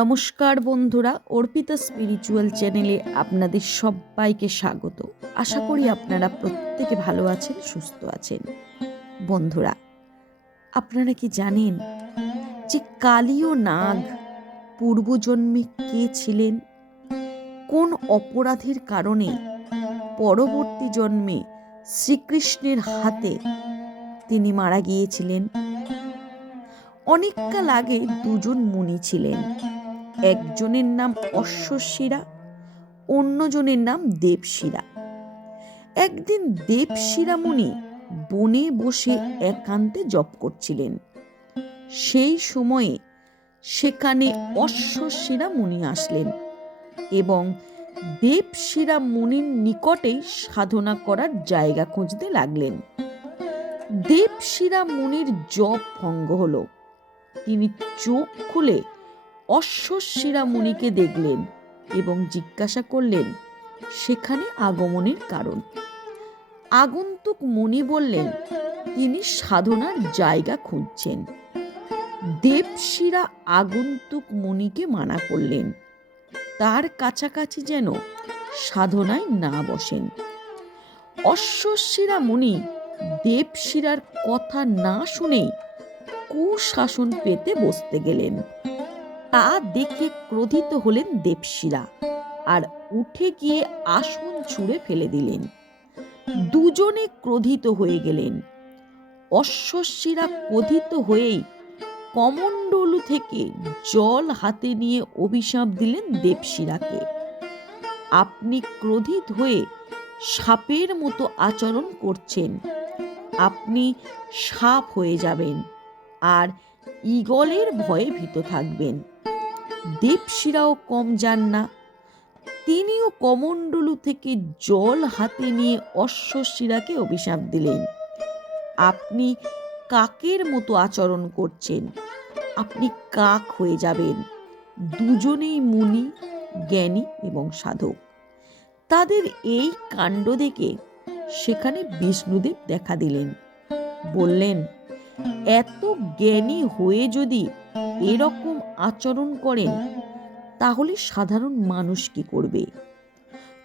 নমস্কার বন্ধুরা, অর্পিতা স্পিরিচুয়াল চ্যানেলে আপনাদের সবাইকে স্বাগত। আশা করি আপনারা প্রত্যেকে ভালো আছেন, সুস্থ আছেন। বন্ধুরা, আপনারা কি জানেন যে কালী ও নাগ পূর্বজন্মে কে ছিলেন? কোন অপরাধের কারণে পরবর্তী জন্মে শ্রীকৃষ্ণের হাতে তিনি মারা গিয়েছিলেন? অনেককাল আগে দুজন মুনি ছিলেন। একজনের নাম অশ্বশিরা, অন্যজনের নাম দেবশিরা। একদিন দেবশিরা মুনি বনে বসে একান্তে জপ করছিলেন। সেই সময়ে সেখানে অশ্বশিরা মুনি আসলেন এবং দেবশিরা মুনির নিকটেই সাধনা করার জায়গা খুঁজতে লাগলেন। দেবশিরা মুনির জপ ভঙ্গ হলো। তিনি চোখ খুলে অশ্বশিরা মুনিকে দেখলেন এবং জিজ্ঞাসা করলেন সেখানে আগমনের কারণ। আগন্তুক মুনি বললেন তিনি সাধনার জায়গা খুঁজছেন। দেবশিরা আগন্তুক মুনিকে মানা করলেন তার কাছাকাছি যেন সাধনায় না বসেন। অশ্বশিরা মুনি দেবশিরার কথা না শুনেই কুশাসন পেতে বসতে গেলেন। তা দেখে ক্রোধিত হলেন দেবশিরা আর উঠে গিয়ে আসন ছুঁড়ে ফেলে দিলেন। দুজনে ক্রোধিত হয়ে গেলেন। অশ্বশিরা ক্রোধিত হয়েই কমণ্ডলু থেকে জল হাতে নিয়ে অভিশাপ দিলেন দেবশিরাকে। আপনি ক্রোধিত হয়ে সাপের মতো আচরণ করছেন, আপনি সাপ হয়ে যাবেন আর ঈগলের ভয়ে ভীত থাকবেন। দেবশিরাও কম যান না, তিনিও কমণ্ডলু থেকে জল হাতে নিয়ে অশ্বশিরাকে অভিশাপ দিলেন। আপনি কাকের মতো আচরণ করছেন, আপনি কাক হয়ে যাবেন। দুজনেই মুনি, জ্ঞানী এবং সাধক। তাদের এই কাণ্ড দেখে সেখানে বিষ্ণুদেব দেখা দিলেন। বললেন, এত জ্ঞানী হয়ে যদি এরকম আচরণ করেন তাহলে সাধারণ মানুষ কি করবে?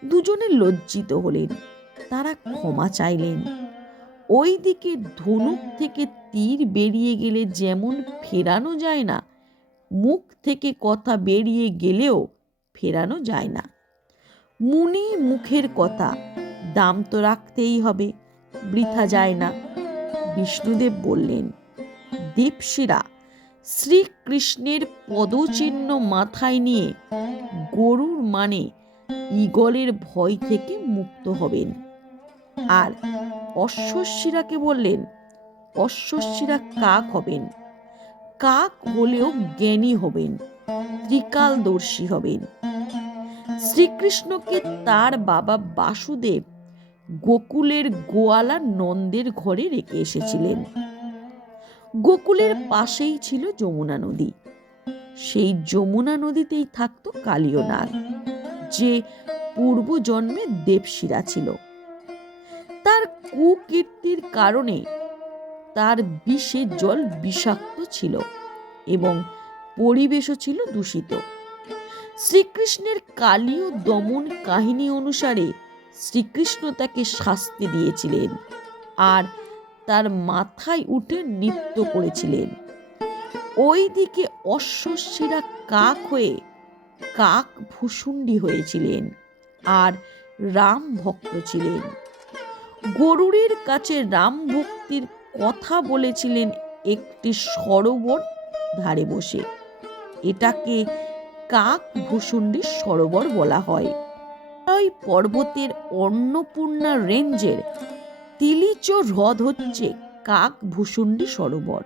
দুজনে লজ্জিত হলেন, তারা ক্ষমা চাইলেন। ওই দিকে ধনুক থেকে তীর বেরিয়ে গেলে যেমন ফেরানো যায় না, মুখ থেকে কথা বেরিয়ে গেলেও ফেরানো যায় না। মুনি মুখের কথা, দাম তো রাখতেই হবে, বৃথা যায় না। বিষ্ণুদেব বললেন, দেবশিরা শ্রীকৃষ্ণের পদচিহ্ন মাথায় নিয়ে গরুর মানে ঈগলের ভয় থেকে মুক্ত হবেন। আর অশ্বশিরাকে বললেন, অশ্বশিরা কাক হবেন। কাক হলেও জ্ঞানী হবেন, ত্রিকালদর্শী হবেন। শ্রীকৃষ্ণকে তার বাবা বাসুদেব গোকুলের গোয়ালা নন্দের ঘরে রেখে এসেছিলেন। গোকুলের পাশেই ছিল যমুনা নদী। সেই যমুনা নদীতেই থাকত কালী ও নাগ, যে পূর্বজন্মে দেবশিরা ছিল। তার কুকীর্তির কারণে তার বিষে জল বিষাক্ত ছিল এবং পরিবেশও ছিল দূষিত। শ্রীকৃষ্ণের কালী ও দমন কাহিনী অনুসারে শ্রীকৃষ্ণ তাকে শাস্তি দিয়েছিলেন আর তার মাথায় উঠে নৃত্য করেছিলেন। ওই দিকে অশ্বশিরা কাক হয়ে কাক ভূষুণ্ডী হয়েছিলেন আর রাম ভক্ত ছিলেন। গরুড়ের কাছে রাম ভক্তির কথা বলেছিলেন একটি সরোবর ধারে বসে। এটাকে কাক ভূষুণ্ডী সরোবর বলা হয়। ওই পর্বতের অন্নপূর্ণা রেঞ্জের তিলিচ হ্রদ হচ্ছে কাক ভূষুণ্ডী সরোবর।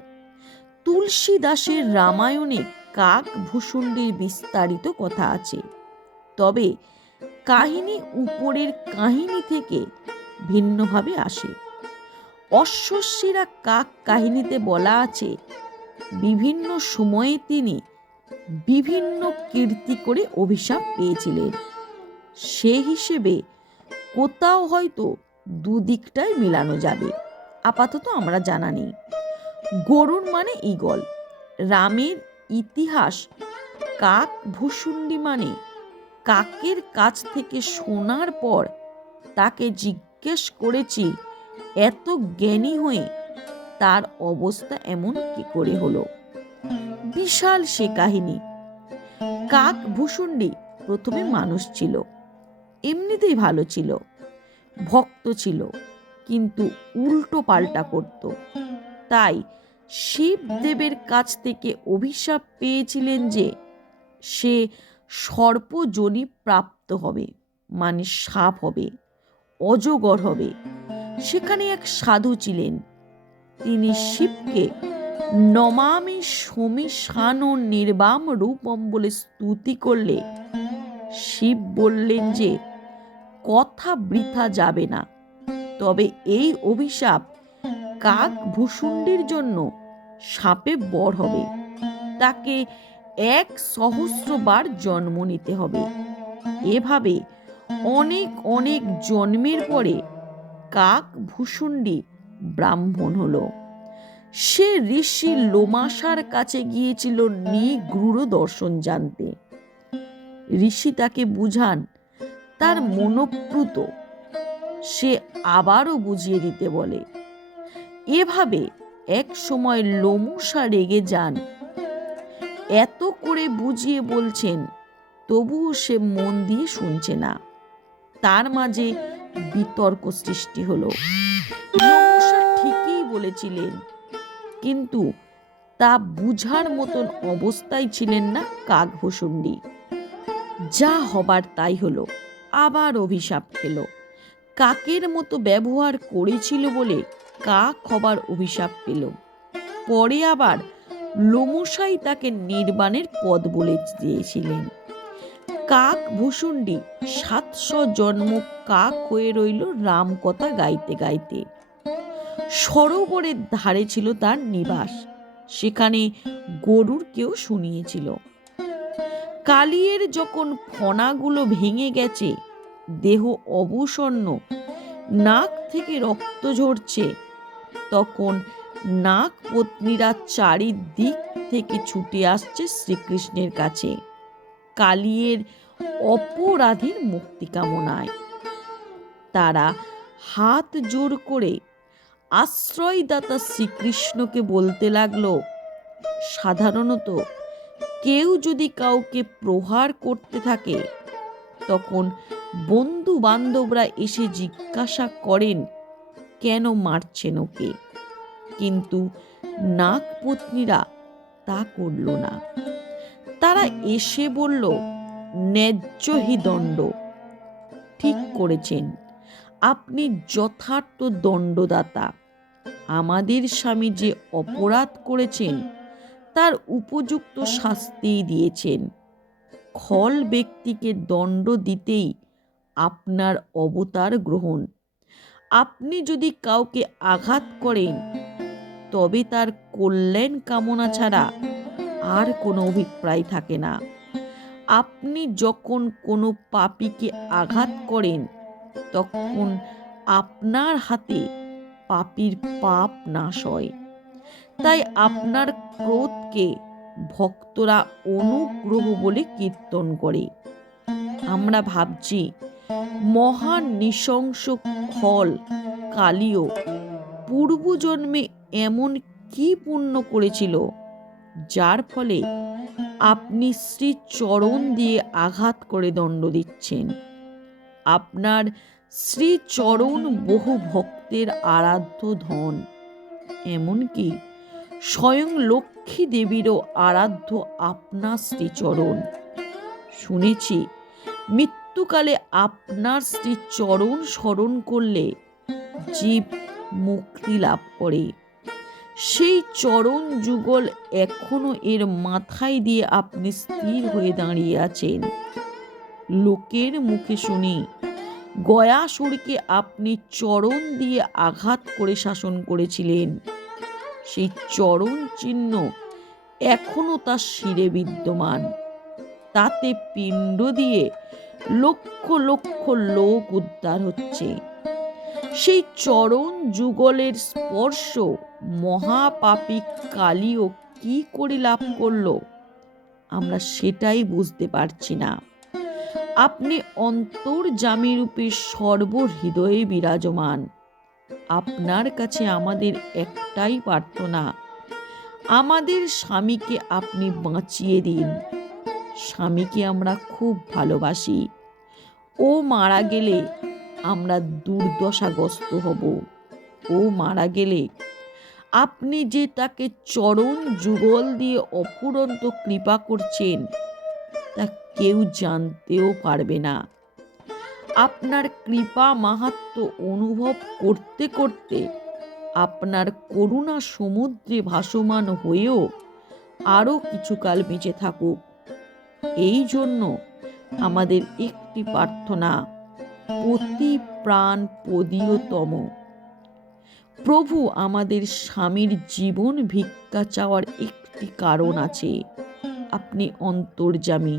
তুলসীদাসের রামায়ণে কাক ভূষুণ্ডীর বিস্তারিত কথা আছে, তবে কাহিনী উপরের কাহিনী থেকে ভিন্নভাবে আসে। অশ্বশিরা কাক কাহিনীতে বলা আছে, বিভিন্ন সময়ে তিনি বিভিন্ন কীর্তি করে অভিশাপ পেয়েছিলেন। সে হিসেবে কোথাও হয়তো দুদিকটাই মেলানো যাবে, আপাতত আমরা জানা নেই। গরুর মানে ঈগল। রামের ইতিহাস কাক ভুসুন্ডি মানে কাকের কাছ থেকে শোনার পর তাকে জিজ্ঞেস করেছি, এত জ্ঞানী হয়ে তার অবস্থা এমন কি করে হলো। বিশাল সে কাহিনী। কাক ভুসুন্ডি প্রথমে মানুষ ছিল, এমনিতেই ভালো ছিল, ভক্ত ছিল, কিন্তু উল্টো পাল্টা করত। তাই শিবদেবের কাছ থেকে অভিশাপ পেয়েছিলেন যে সে সর্পযোনি প্রাপ্ত হবে, মানে সাপ হবে, অজগর হবে। সেখানে এক সাধু ছিলেন, তিনি শিবকে নমামি শমিশান ও নির্বাম রূপম বলে স্তুতি করলে শিব বললেন যে কথা বৃথা যাবে না, তবে এই অভিশাপ কাক ভুসুন্ডির জন্য সাপে বর হবে, তাকে 1,000 বার জন্ম নিতে হবে। এভাবে অনেক অনেক জন্মের পরে কাক ভুসুন্ডি ব্রাহ্মণ হলো। সে ঋষি লোমাশার কাছে গিয়েছিল নিগূঢ় দর্শন জানতে। ঋষি তাকে বুঝান তার মনোপ্লুত, সে আবারও বুঝিয়ে দিতে বলে। এভাবে এক সময় লোমশা রেগে যান, এত করে বুঝিয়ে বলছেন তবুও সে মন দিয়ে শুনছে না। তার মাঝে বিতর্ক সৃষ্টি হলো। লোমশা ঠিকই বলেছিলেন, কিন্তু তা বুঝার মতন অবস্থায় ছিলেন না কাকভূষুণ্ডী। যা হবার তাই হলো, আবার অভিশাপ খেল। কাকের মতো ব্যবহার করেছিল বলে কাক হবার অভিশাপ পেল। পরে আবার লোমশাই তাকে নির্বাণের পদ বলে দিয়েছিলেন। কাক ভূসুন্ডি 700 জন্ম কাক হয়ে রইল রাম কথা গাইতে গাইতে। সরোবরের ধারে ছিল তার নিবাস, সেখানে গরুর কেউ শুনিয়েছিল। কালিয়ের যখন ফণাগুলো ভেঙে গেছে, দেহ অবসন্ন, নাক থেকে রক্ত ঝরছে, তখন নাগ পত্নীরা চারিদিক থেকে ছুটে আসছে শ্রীকৃষ্ণের কাছে কালিয়ের অপরাধীর মুক্তি কামনায়। তারা হাত জোর করে আশ্রয়দাতা শ্রীকৃষ্ণকে বলতে লাগলো, সাধারণত কেউ যদি কাউকে প্রহার করতে থাকে তখন বন্ধু বান্ধবরা এসে জিজ্ঞাসা করেন কেন মারছেন ওকে, কিন্তু নাগপত্নীরা তা করল না। তারা এসে বলল, ন্যায্যহি দণ্ড, ঠিক করেছেন, আপনি যথার্থ দণ্ডদাতা। আমাদের স্বামী যে অপরাধ করেছেন তার উপযুক্ত শাস্তি দিয়েছেন। খল ব্যক্তিকে দণ্ড দিতেই আপনার অবতার গ্রহণ। আপনি যদি কাউকে আঘাত করেন তবে তার কল্যাণ কামনা ছাড়া আর কোনো অভিপ্রায় থাকে না। আপনি যখন কোনো পাপীকে আঘাত করেন তখন আপনার হাতে পাপীর পাপ নাশ হয়। তাই আপনার ক্রোধকে ভক্তরা অনুগ্রহ বলে কীর্তন করে। আমরা ভাবছি মহান নৃশংস খল কালীয় পূর্বজন্মে এমন কি পুণ্য করেছিল যার ফলে আপনি শ্রীচরণ দিয়ে আঘাত করে দণ্ড দিচ্ছেন। আপনার শ্রীচরণ বহু ভক্তের আরাধ্য ধন, এমনকি স্বয়ং লক্ষ্মী দেবীরও আরাধ্য আপনার শ্রীচরণ। শুনেছি মৃত্যুকালে আপনার শ্রীচরণ স্মরণ করলে জীব মুক্তি লাভ করে। সেই চরণ যুগল এখনো এর মাথায় দিয়ে আপনি স্থির হয়ে দাঁড়িয়ে আছেন। লোকের মুখে শুনি গয়াসুরকে আপনি চরণ দিয়ে আঘাত করে শাসন করেছিলেন। সেই চরণ চিহ্ন এখনো তার শিরে বিদ্যমান। তাতে পিণ্ড দিয়ে লক্ষ লক্ষ লোক উদ্ধার হচ্ছে। সেই চরণ যুগলের স্পর্শ মহাপাপী কালীও কি করে লাভ করল? আমরা সেটাই বুঝতে পারছি না। আপনি অন্তর্যামী রূপে সর্বহৃদয়ে বিরাজমান। আপনার কাছে আমাদের একটাই প্রার্থনা, আমাদের স্বামীকে আপনি বাঁচিয়ে দিন। স্বামীকে আমরা খুব ভালোবাসি। ও মারা গেলে আমরা দুর্দশাগ্রস্ত হব। ও মারা গেলে আপনি যে তাকে চরণ যুগল দিয়ে অফুরন্ত কৃপা করছেন তা কেউ জানতেও পারবে না। আপনার কৃপা মাহাত্ম্য অনুভব করতে করতে আপনার করুণা সমুদ্রে ভাসমান হয়েও আরও কিছুকাল বেঁচে থাকুক। এই জন্য আমাদের একটি প্রার্থনা, পতি প্রাণ পদীয়তম। প্রভু, আমাদের স্বামীর জীবন ভিক্ষা চাওয়ার একটি কারণ আছে। আপনি অন্তর্যামী,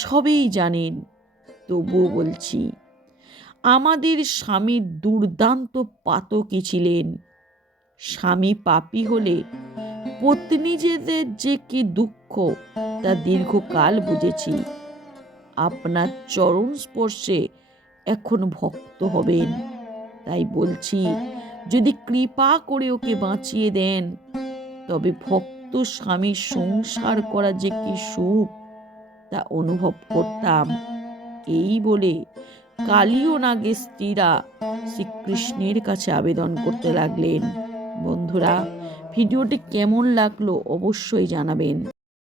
সবেই জানেন, তবুও বলছি, আমাদের স্বামী দুর্দান্ত পাতকী ছিলেন। স্বামী পাপী হলে পত্নীদের যে কি দুঃখ তা দীর্ঘকাল বুঝেছি। আপনার চরণ স্পর্শে এখন ভক্ত হবেন। তাই বলছি, যদি কৃপা করে ওকে বাঁচিয়ে দেন, তবে ভক্ত স্বামীর সংসার করা যে কি সুখ তা অনুভব করতাম। এই বলে কালীয় নাগের স্ত্রীরা শ্রীকৃষ্ণের কাছে আবেদন করতে লাগলেন। বন্ধুরা, ভিডিওটি কেমন লাগলো অবশ্যই জানাবেন।